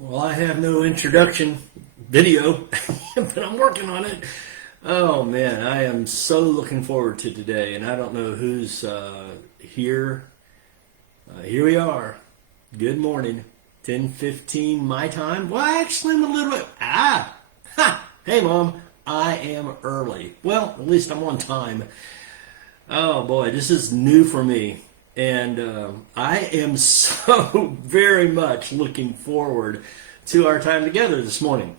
Well, I have no introduction video, but I'm working on it. Oh man, I am so looking forward to today, and I don't know who's here. Here we are. Good morning, 10:15 my time. Well, actually, I'm a little bit. Hey, Mom, I am early. Well, at least I'm on time. Oh boy, this is new for me. And I am so very much looking forward to our time together this morning.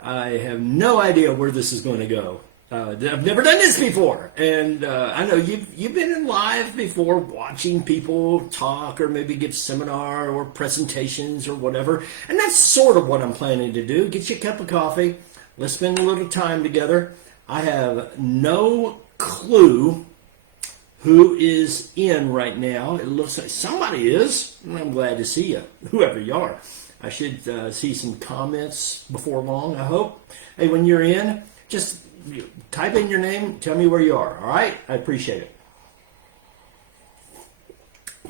I have no idea where this is going to go. I've never done this before. And I know you've been in live before watching people talk or maybe give seminar or presentations or whatever. And that's sort of what I'm planning to do. Get you a cup of coffee. Let's spend a little time together. I have no clue who is in right now. It looks like somebody is. I'm glad to see you, whoever you are. I should see some comments before long, I hope. Hey, when you're in, just type in your name, tell me where you are, all right? I appreciate it.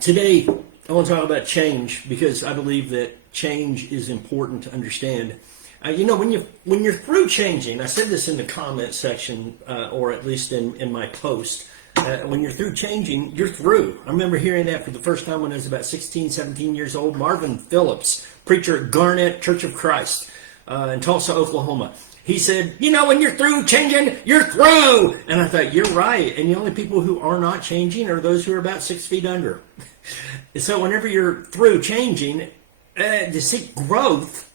Today, I want to talk about change because I believe that change is important to understand. When you're through changing, I said this in the comment section, or at least in my post, when you're through changing, you're through. I remember hearing that for the first time when I was about 16, 17 years old. Marvin Phillips, preacher at Garnett Church of Christ in Tulsa, Oklahoma. He said, when you're through changing, you're through. And I thought, you're right. And the only people who are not changing are those who are about 6 feet under. So whenever you're through changing, to seek growth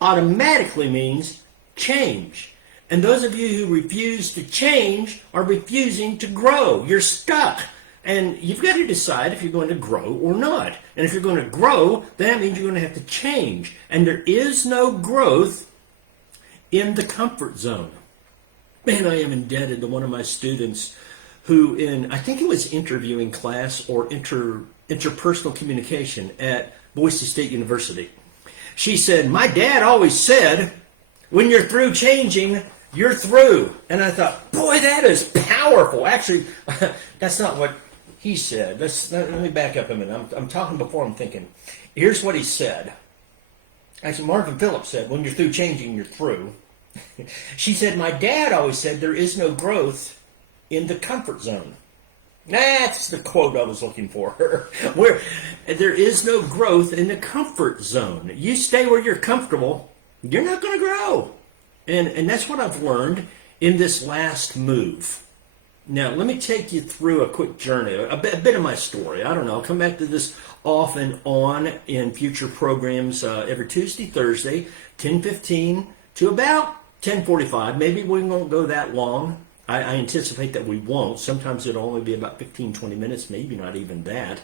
automatically means change. And those of you who refuse to change are refusing to grow. You're stuck. And you've got to decide if you're going to grow or not. And if you're going to grow, that means you're going to have to change. And there is no growth in the comfort zone. Man, I am indebted to one of my students who I think it was interviewing class or interpersonal communication at Boise State University. She said, my dad always said, when you're through changing, you're through. And I thought, boy, that is powerful. Actually, that's not what he said. Let me back up a minute. I'm talking before I'm thinking. Here's what he said. Actually, Marvin Phillips said, when you're through changing, you're through. She said, my dad always said there is no growth in the comfort zone. That's the quote I was looking for. Where there is no growth in the comfort zone. You stay where you're comfortable, you're not going to grow. And that's what I've learned in this last move. Now, let me take you through a quick journey, a bit of my story. I don't know. I'll come back to this off and on in future programs every Tuesday, Thursday, 10:15 to about 10:45. Maybe we won't go that long. I anticipate that we won't. Sometimes it'll only be about 15, 20 minutes, maybe not even that.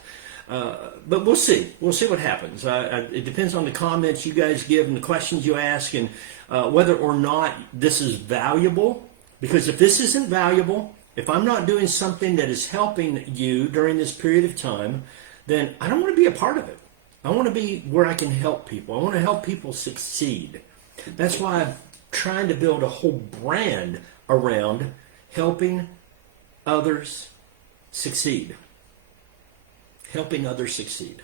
But we'll see. We'll see what happens. It depends on the comments you guys give and the questions you ask and whether or not this is valuable. Because if this isn't valuable, if I'm not doing something that is helping you during this period of time, then I don't want to be a part of it. I want to be where I can help people. I want to help people succeed. That's why I'm trying to build a whole brand around helping others succeed. Helping others succeed.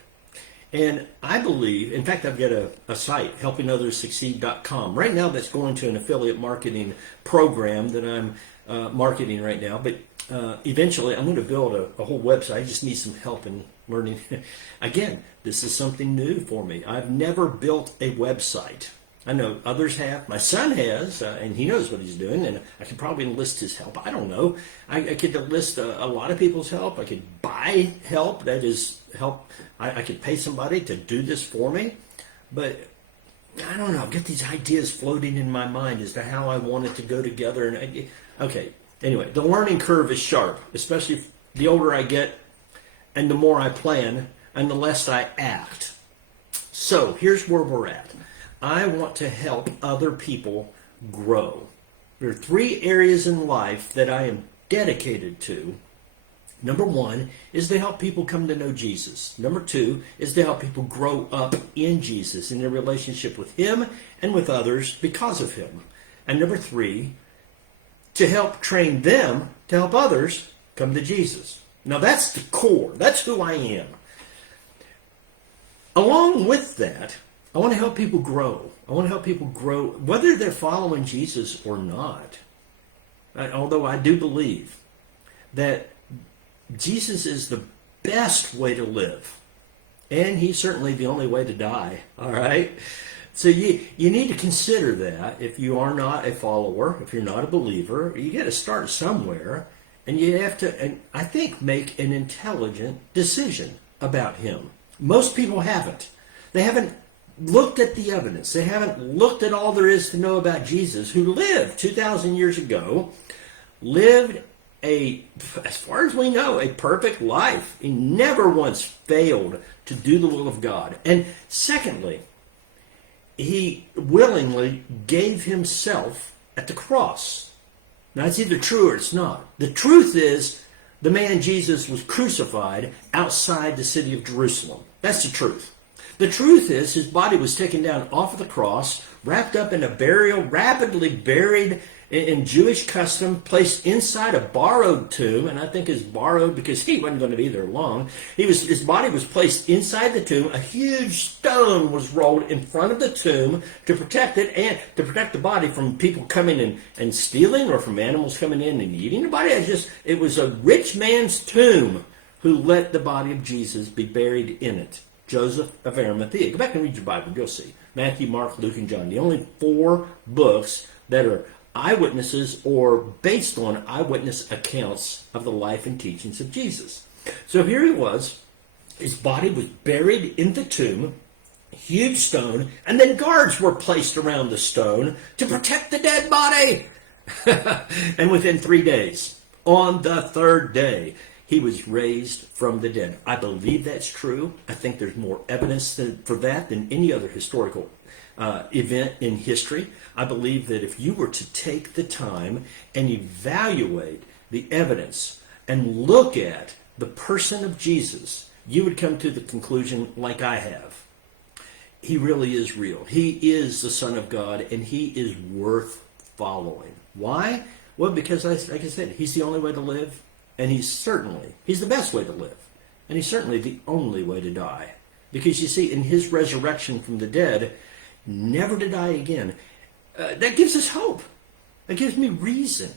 And I believe, in fact, I've got a site, helpingotherssucceed.com. Right now that's going to an affiliate marketing program that I'm marketing right now. But eventually I'm going to build a whole website. I just need some help in learning. Again, this is something new for me. I've never built a website. I know others have. My son has, and he knows what he's doing, and I could probably enlist his help. I don't know. I could enlist a lot of people's help. I could buy help. That is help. I could pay somebody to do this for me. But I don't know. Get these ideas floating in my mind as to how I want it to go together. And okay. Anyway, the learning curve is sharp, especially the older I get and the more I plan and the less I act. So here's where we're at. I want to help other people grow. There are 3 areas in life that I am dedicated to. Number 1 is to help people come to know Jesus. Number 2 is to help people grow up in Jesus, in their relationship with Him and with others because of Him. And number 3, to help train them to help others come to Jesus. Now that's the core. That's who I am. Along with that, I want to help people grow. I want to help people grow, whether they're following Jesus or not. Although I do believe that Jesus is the best way to live. And he's certainly the only way to die. All right? So you need to consider that. If you are not a follower, if you're not a believer, you got to start somewhere. And you have to, and I think, make an intelligent decision about him. Most people haven't. They haven't looked at the evidence. They haven't looked at all there is to know about Jesus, who lived 2,000 years ago, lived as far as we know, a perfect life. He never once failed to do the will of God. And secondly, he willingly gave himself at the cross. Now, it's either true or it's not. The truth is, the man Jesus was crucified outside the city of Jerusalem. That's the truth. The truth is, his body was taken down off of the cross, wrapped up in a burial, rapidly buried in Jewish custom, placed inside a borrowed tomb, and I think it's borrowed because he wasn't going to be there long. His body was placed inside the tomb. A huge stone was rolled in front of the tomb to protect it and to protect the body from people coming in and stealing, or from animals coming in and eating the body. It was a rich man's tomb who let the body of Jesus be buried in it. Joseph of Arimathea. Go back and read your Bible. You'll see. Matthew, Mark, Luke, and John. The only 4 books that are eyewitnesses or based on eyewitness accounts of the life and teachings of Jesus. So here he was. His body was buried in the tomb, huge stone, and then guards were placed around the stone to protect the dead body. And within 3 days, on the 3rd day, he was raised from the dead. I believe that's true. I think there's more evidence for that than any other historical event in history. I believe that if you were to take the time and evaluate the evidence and look at the person of Jesus, you would come to the conclusion like I have. He really is real. He is the Son of God, and he is worth following. Why? Well, because, like I said, he's the only way to live, and he's the best way to live, and he's certainly the only way to die. Because you see, in his resurrection from the dead, never to die again, that gives us hope. That gives me reason.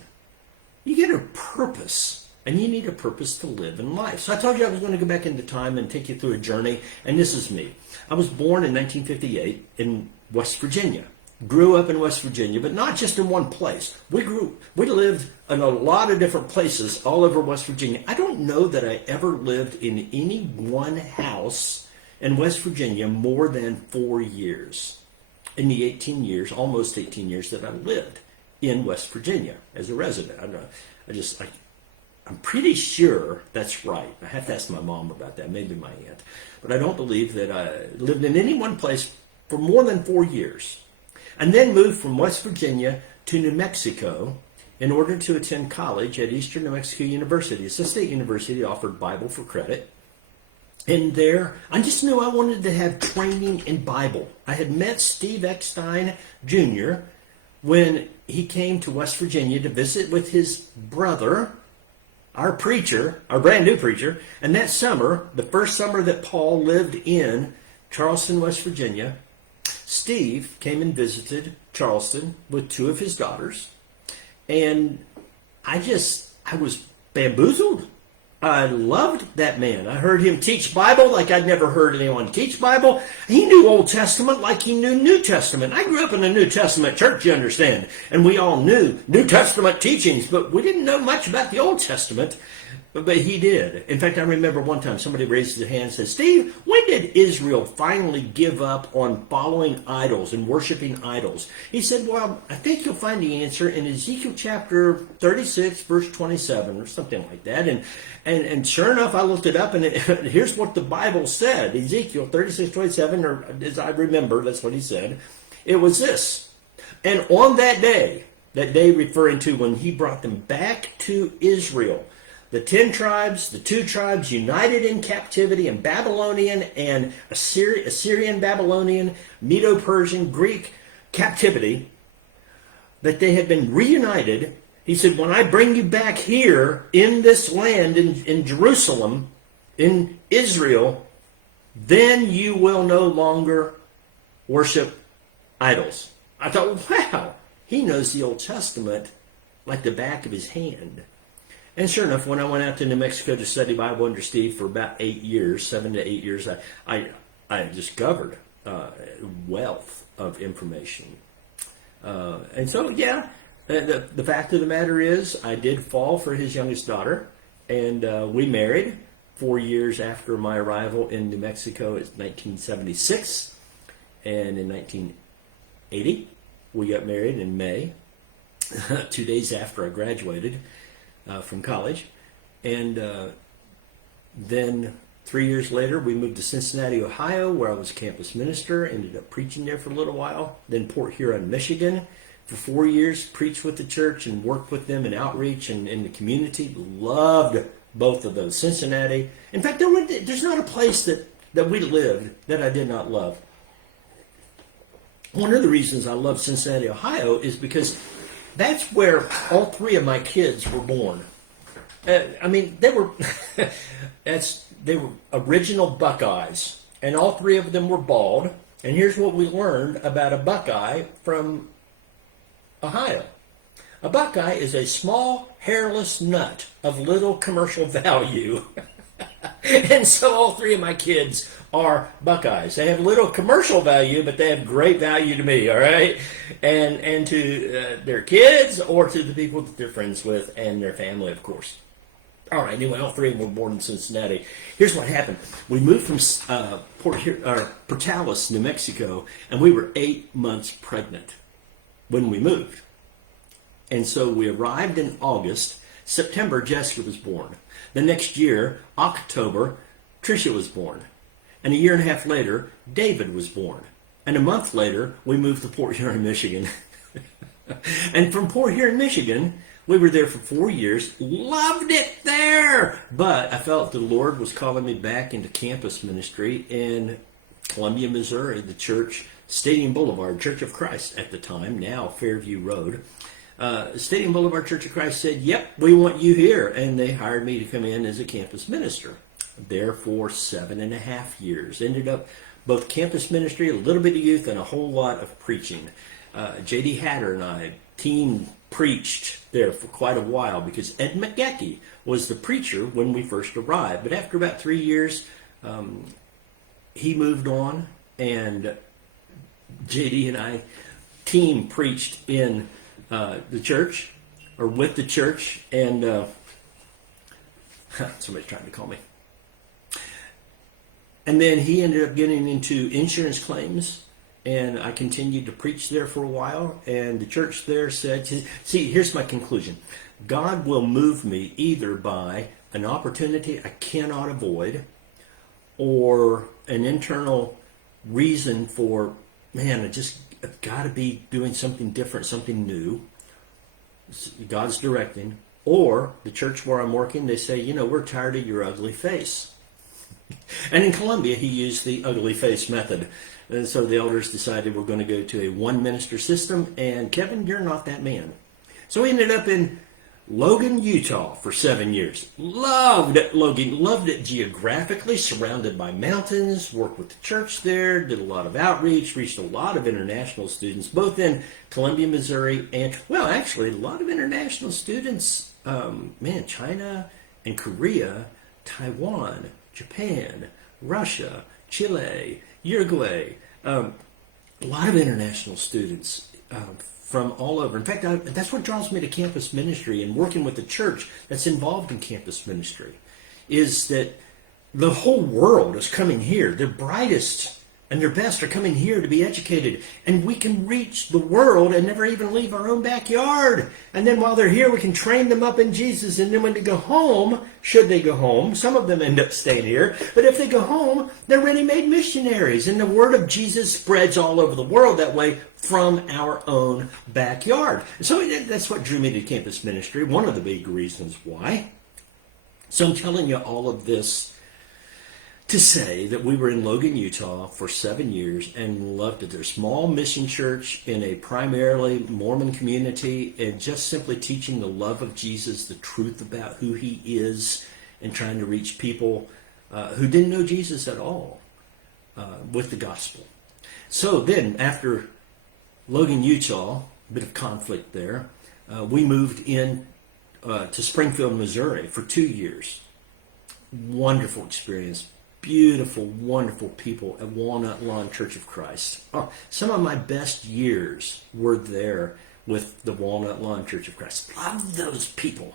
You get a purpose, and you need a purpose to live in life. So I told you I was going to go back into time and take you through a journey, and this is me. I was born in 1958 in West Virginia. Grew up in West Virginia, but not just in one place. We lived in a lot of different places all over West Virginia. I don't know that I ever lived in any one house in West Virginia more than 4 years. In the 18 years, almost 18 years that I lived in West Virginia as a resident. I'm pretty sure that's right. I have to ask my mom about that, maybe my aunt. But I don't believe that I lived in any one place for more than 4 years. And then moved from West Virginia to New Mexico in order to attend college at Eastern New Mexico University. It's a state university that offered Bible for credit. And there, I just knew I wanted to have training in Bible. I had met Steve Eckstein Jr. when he came to West Virginia to visit with his brother, our preacher, our brand new preacher. And that summer, the first summer that Paul lived in Charleston, West Virginia, Steve came and visited Charleston with 2 of his daughters. And I was bamboozled. I loved that man. I heard him teach Bible like I'd never heard anyone teach Bible. He knew Old Testament like he knew New Testament. I grew up in a New Testament church, you understand, and we all knew New Testament teachings, but we didn't know much about the Old Testament. But he did. In fact, I remember one time somebody raised their hand and said, "Steve, when did Israel finally give up on following idols and worshiping idols?" He said, "Well, I think you'll find the answer in Ezekiel chapter 36, verse 27, or something like that." And sure enough, I looked it up, and here's what the Bible said. Ezekiel 36, 27, or as I remember, that's what he said. It was this: "And on that day referring to when he brought them back to Israel, the 10 tribes, the 2 tribes united in captivity in Babylonian and Assyrian, Babylonian, Medo-Persian, Greek captivity, that they had been reunited." He said, "When I bring you back here in this land, in Jerusalem, in Israel, then you will no longer worship idols. I thought, wow, he knows the Old Testament like the back of his hand. And sure enough, when I went out to New Mexico to study Bible under Steve for about 8 years, 7 to 8 years, I discovered wealth of information. And so, yeah, the fact of the matter is I did fall for his youngest daughter, and we married 4 years after my arrival in New Mexico. It's 1976, and in 1980, we got married in May, 2 days after I graduated from college. And then 3 years later, we moved to Cincinnati, Ohio, where I was campus minister, ended up preaching there for a little while. Then Port Huron, Michigan, for 4 years, preached with the church and worked with them in outreach and in the community. Loved both of those. Cincinnati. In fact, there's not a place that we lived that I did not love. One of the reasons I love Cincinnati, Ohio is because that's where all three of my kids were born. I mean, they were they were original Buckeyes, and all three of them were bald. And here's what we learned about a Buckeye from Ohio. A Buckeye is a small, hairless nut of little commercial value. And so all three of my kids are Buckeyes. They have little commercial value, but they have great value to me, all right? And to their kids or to the people that they're friends with and their family, of course. All right, anyway, all three of them were born in Cincinnati. Here's what happened. We moved from Portales, New Mexico, and we were 8 months pregnant when we moved. And so we arrived in August. September, Jessica was born. The next year, October, Tricia was born. And a year and a half later, David was born. And a month later, we moved to Port Huron, Michigan. And from Port Huron, Michigan, we were there for 4 years. Loved it there! But I felt the Lord was calling me back into campus ministry in Columbia, Missouri, the church, Stadium Boulevard, Church of Christ at the time, now Fairview Road. Stadium Boulevard Church of Christ said, yep, we want you here. And they hired me to come in as a campus minister. There for 7.5 years. Ended up both campus ministry, a little bit of youth, and a whole lot of preaching. J.D. Hatter and I team preached there for quite a while because Ed McGecky was the preacher when we first arrived. But after about 3 years, he moved on, and J.D. and I team preached in the church, or with the church, and somebody's trying to call me. And then he ended up getting into insurance claims, and I continued to preach there for a while, and the church there said, see, here's my conclusion. God will move me either by an opportunity I cannot avoid or an internal reason for, man, I've got to be doing something different, something new. God's directing. Or the church where I'm working, they say, we're tired of your ugly face. And in Columbia, he used the ugly face method. And so the elders decided we're going to go to a one minister system. And Kevin, you're not that man. So we ended up in Logan, Utah for 7 years. Loved Logan, loved it geographically, surrounded by mountains, worked with the church there, did a lot of outreach, reached a lot of international students, both in Columbia, Missouri, and, well, actually, a lot of international students, China and Korea, Taiwan, Japan, Russia, Chile, Uruguay, a lot of international students from all over. In fact, that's what draws me to campus ministry and working with the church that's involved in campus ministry, is that the whole world is coming here. Their brightest and their best are coming here to be educated. And we can reach the world and never even leave our own backyard. And then while they're here, we can train them up in Jesus. And then when they go home, should they go home, some of them end up staying here. But if they go home, they're ready-made missionaries. And the word of Jesus spreads all over the world that way from our own backyard. So that's what drew me to campus ministry. One of the big reasons why. So I'm telling you all of this to say that we were in Logan, Utah for 7 years and loved it. There's a small mission church in a primarily Mormon community, and just simply teaching the love of Jesus, the truth about who he is, and trying to reach people who didn't know Jesus at all with the gospel. So then, after Logan, Utah, a bit of conflict there, we moved in to Springfield, Missouri for 2 years. Wonderful experience. Beautiful, wonderful people at Walnut Lawn Church of Christ. Oh, some of my best years were there with the Walnut Lawn Church of Christ. Love those people.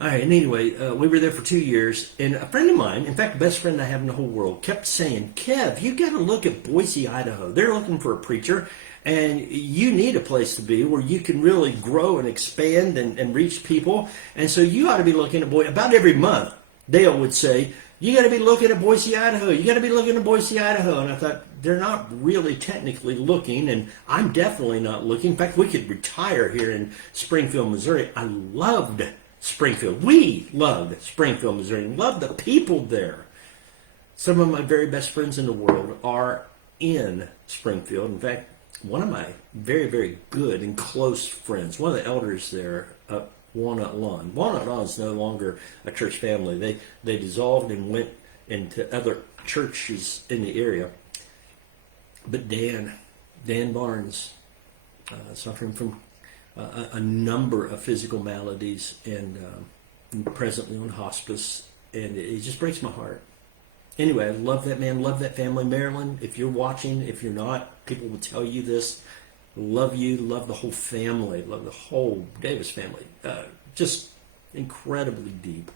All right, and anyway, we were there for 2 years, and a friend of mine, in fact, the best friend I have in the whole world, kept saying, Kev, you got to look at Boise, Idaho. They're looking for a preacher, and you need a place to be where you can really grow and expand and reach people. And so you ought to be looking at Boise. About every month, Dale would say, you got to be looking at Boise, Idaho. You got to be looking at Boise, Idaho. And I thought, they're not really technically looking, and I'm definitely not looking. In fact, we could retire here in Springfield, Missouri. I loved Springfield. We loved Springfield, Missouri. Loved the people there. Some of my very best friends in the world are in Springfield. In fact, one of my very, very good and close friends, one of the elders there, Walnut Lawn. Walnut Lawn is no longer a church family. They dissolved and went into other churches in the area. But Dan Barnes, suffering from a number of physical maladies and presently on hospice, and it just breaks my heart. Anyway, I love that man, love that family. Marilyn, if you're watching, if you're not, people will tell you this. Love you, love the whole family, love the whole Davis family. Just incredibly deep.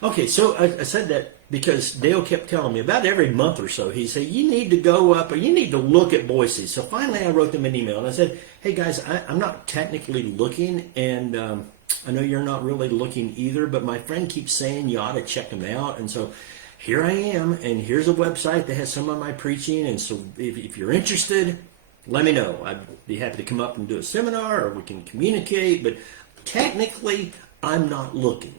Okay, so I said that because Dale kept telling me about every month or so, he'd say, you need to go up or you need to look at Boise. So finally I wrote them an email and I said, hey guys, I'm not technically looking, and I know you're not really looking either, but my friend keeps saying you ought to check them out. And so here I am, and here's a website that has some of my preaching, and so if you're interested, let me know. I'd be happy to come up and do a seminar, or we can communicate, but technically, I'm not looking.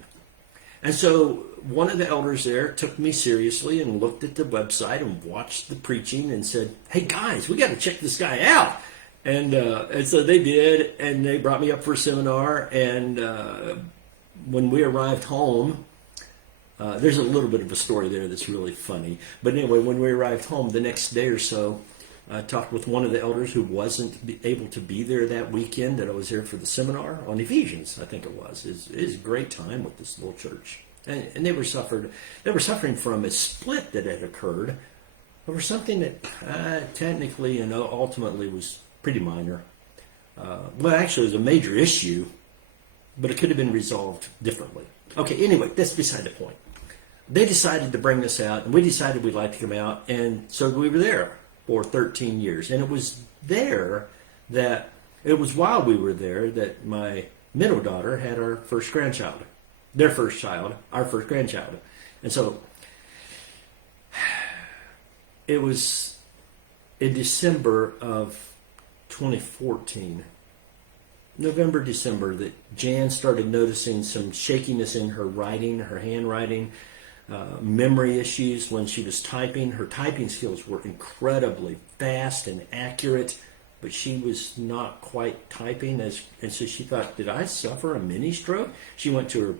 And so one of the elders there took me seriously and looked at the website and watched the preaching and said, hey guys, we got to check this guy out. And so they did, and they brought me up for a seminar, and when we arrived home, there's a little bit of a story there that's really funny. But anyway, when we arrived home the next day or so, I talked with one of the elders who wasn't able to be there that weekend that I was there for the seminar on Ephesians, I think it was. It was a great time with this little church. And they were suffering from a split that had occurred over something that technically and ultimately was pretty minor. Well, actually, it was a major issue, but it could have been resolved differently. Okay, anyway, that's beside the point. They decided to bring us out, and we decided we'd like to come out, and so we were there for 13 years. And it was while we were there that my middle daughter had our first grandchild. Their first child, our first grandchild. And so it was in December of 2014, November, December, that Jan started noticing some shakiness in her writing, her handwriting, memory issues when she was typing. Her typing skills were incredibly fast and accurate, but she was not quite typing. And so she thought, did I suffer a mini stroke? She went to her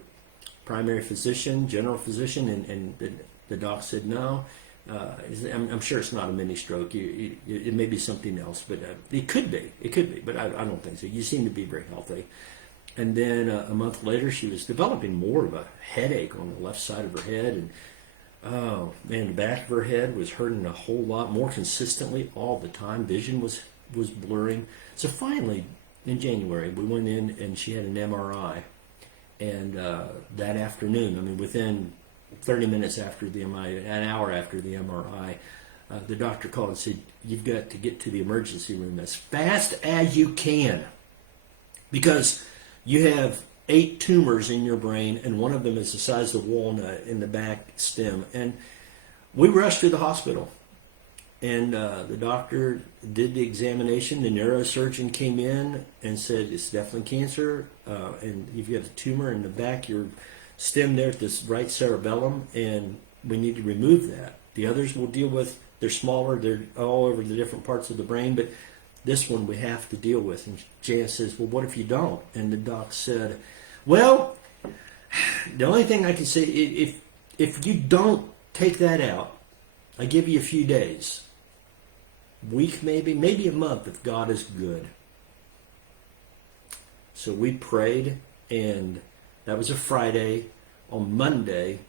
primary physician, general physician, and the doc said, no, I'm sure it's not a mini stroke. It may be something else, but it could be, but I don't think so. You seem to be very healthy. And then a month later, she was developing more of a headache on the left side of her head. And, oh, man, the back of her head was hurting a whole lot more consistently all the time. Vision was blurring. So finally, in January, we went in and she had an MRI. And that afternoon, I mean, within 30 minutes after the MRI, an hour after the MRI, the doctor called and said, you've got to get to the emergency room as fast as you can, because you have 8 tumors in your brain, and one of them is the size of a walnut in the back stem. And we rushed to the hospital, and the doctor did the examination. The neurosurgeon came in and said, it's definitely cancer, and you've got a tumor in the back, your stem there at this right cerebellum, and we need to remove that. The others we'll deal with. They're smaller, they're all over the different parts of the brain, but this one we have to deal with. And Jan says, well, what if you don't? And the doc said, well, the only thing I can say, if you don't take that out, I give you a few days. week, maybe a month if God is good. So we prayed, and that was a Friday. On Monday,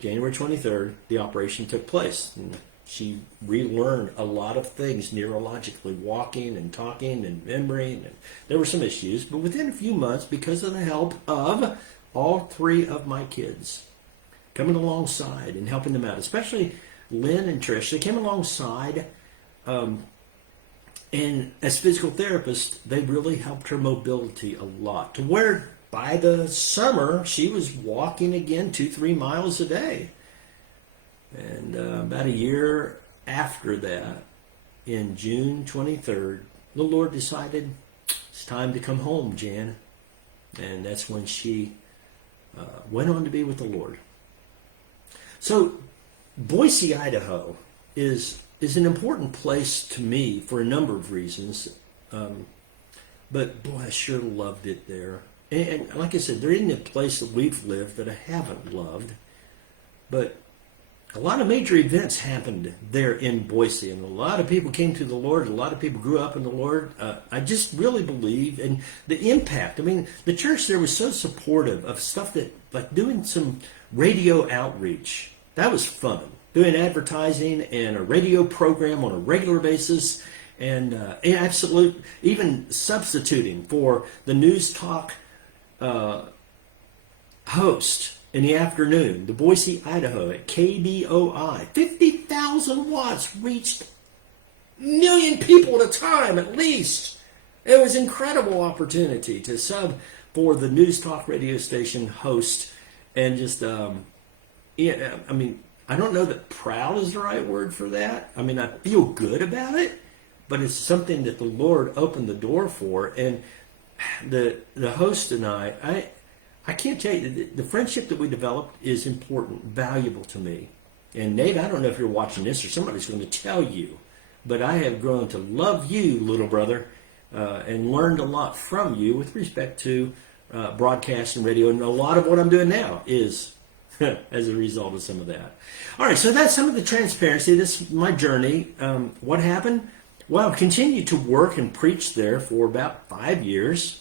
January 23rd, the operation took place. And she relearned a lot of things neurologically, walking and talking and remembering. And there were some issues, but within a few months, because of the help of all three of my kids coming alongside and helping them out, especially Lynn and Trish, they came alongside, and as physical therapists, they really helped her mobility a lot, to where by the summer she was walking again 2-3 miles a day. And about a year after that, in June 23rd, the Lord decided it's time to come home, Jan. And that's when she went on to be with the Lord. So Boise, Idaho is an important place to me for a number of reasons. But boy, I sure loved it there. And like I said, there isn't a place that we've lived that I haven't loved. But a lot of major events happened there in Boise, and a lot of people came to the Lord. A lot of people grew up in the Lord. I just really believe, and the impact. I mean, the church there was so supportive of stuff that, like doing some radio outreach. That was fun. Doing advertising and a radio program on a regular basis, and absolute, even substituting for the news talk host in the afternoon, the Boise, Idaho at KBOI. 50,000 watts reached a million people at a time, at least. It was an incredible opportunity to sub for the news talk radio station host, and just, yeah, I mean, I don't know that proud is the right word for that. I mean, I feel good about it, but it's something that the Lord opened the door for. And the host and I can't tell you, the friendship that we developed is important, valuable to me. And Nate, I don't know if you're watching this or somebody's going to tell you, but I have grown to love you, little brother, and learned a lot from you with respect to broadcast and radio. And a lot of what I'm doing now is as a result of some of that. All right, so that's some of the transparency. This is my journey. What happened? Well, I continued to work and preach there for about 5 years.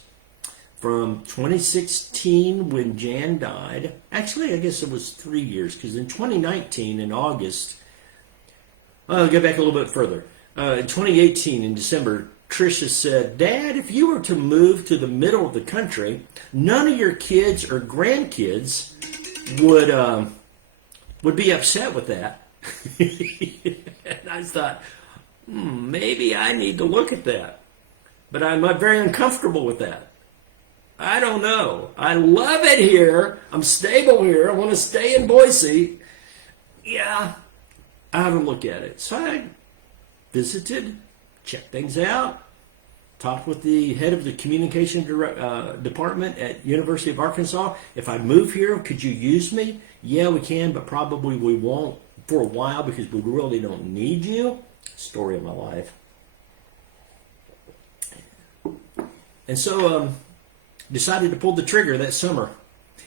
From 2016, when Jan died, actually, I guess it was 3 years, because in 2019, in August, I'll go back a little bit further. In 2018, in December, Tricia said, Dad, if you were to move to the middle of the country, none of your kids or grandkids would be upset with that. And I thought, maybe I need to look at that. But I'm very uncomfortable with that. I don't know. I love it here. I'm stable here. I want to stay in Boise. Yeah, I have a look at it. So I visited, checked things out, talked with the head of the communication department at University of Arkansas. If I move here, could you use me? Yeah, we can, but probably we won't for a while because we really don't need you. Story of my life. And so decided to pull the trigger that summer.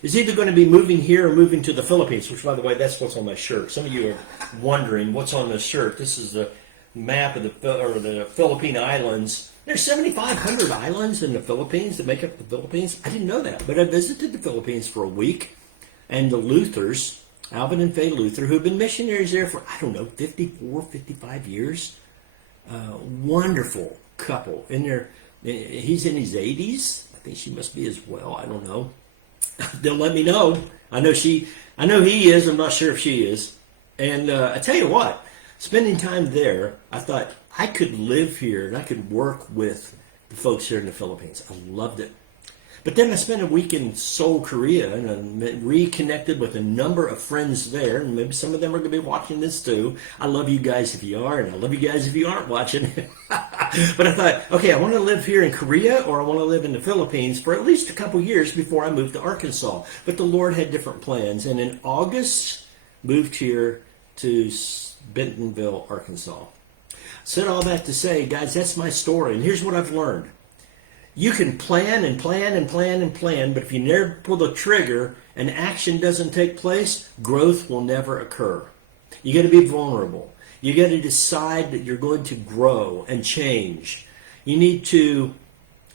It's either going to be moving here or moving to the Philippines, which, by the way, that's what's on my shirt. Some of you are wondering what's on this shirt. This is the map of the Philippine Islands. There's 7,500 islands in the Philippines that make up the Philippines. I didn't know that, but I visited the Philippines for a week, and the Luthers, Alvin and Faye Luther, who have been missionaries there for, 54, 55 years. Wonderful couple. He's in his 80s. I think she must be as well. I don't know. They'll let me know. I know he is. I'm not sure if she is. And I tell you what, spending time there, I thought I could live here and I could work with the folks here in the Philippines. I loved it. But then I spent a week in Seoul, Korea, and I reconnected with a number of friends there, and maybe some of them are going to be watching this too. I love you guys if you are, and I love you guys if you aren't watching. But I thought, okay, I want to live here in Korea, or I want to live in the Philippines for at least a couple years before I move to Arkansas. But the Lord had different plans, and in August, moved here to Bentonville, Arkansas. Said all that to say, guys, that's my story, and here's what I've learned. You can plan and plan and plan and plan, but if you never pull the trigger and action doesn't take place, growth will never occur. You got to be vulnerable. You got to decide that you're going to grow and change. You need to,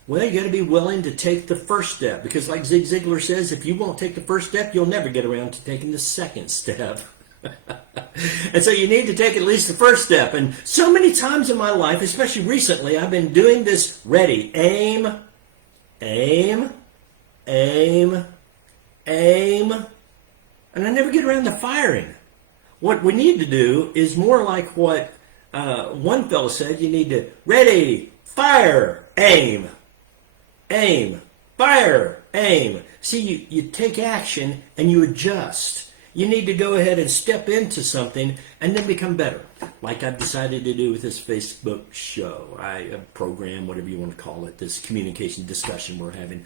well, you got to be willing to take the first step, because like Zig Ziglar says, if you won't take the first step, you'll never get around to taking the second step. And so you need to take at least the first step. And so many times in my life, especially recently, I've been doing this ready. Aim, aim, aim, aim. And I never get around to firing. What we need to do is more like what one fellow said. You need to ready, fire, aim, aim, fire, aim. See, you take action and you adjust. You need to go ahead and step into something and then become better, like I've decided to do with this Facebook show, program, whatever you want to call it, this communication discussion we're having.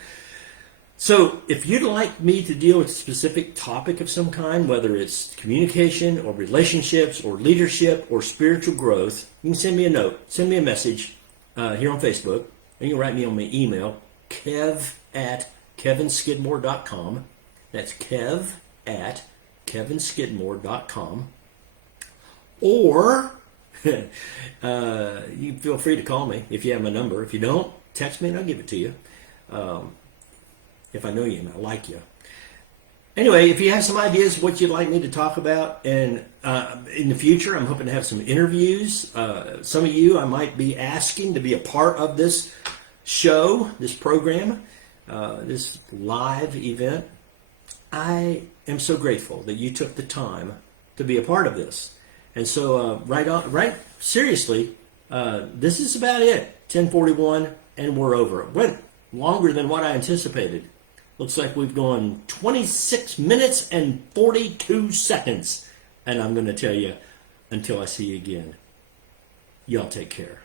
So if you'd like me to deal with a specific topic of some kind, whether it's communication or relationships or leadership or spiritual growth, you can send me a note, send me a message here on Facebook, and you can write me on my email, kev@kevinskidmore.com. That's kev@kevinskidmore.com. Or you feel free to call me if you have my number. If you don't, text me and I'll give it to you. If I know you and I like you. Anyway, if you have some ideas what you'd like me to talk about, and in the future, I'm hoping to have some interviews. Some of you I might be asking to be a part of this show, this program, this live event. I am so grateful that you took the time to be a part of this. And so seriously, this is about it. 10:41 and we're over. It went longer than what I anticipated. Looks like we've gone 26 minutes and 42 seconds. And I'm going to tell you, until I see you again, y'all take care.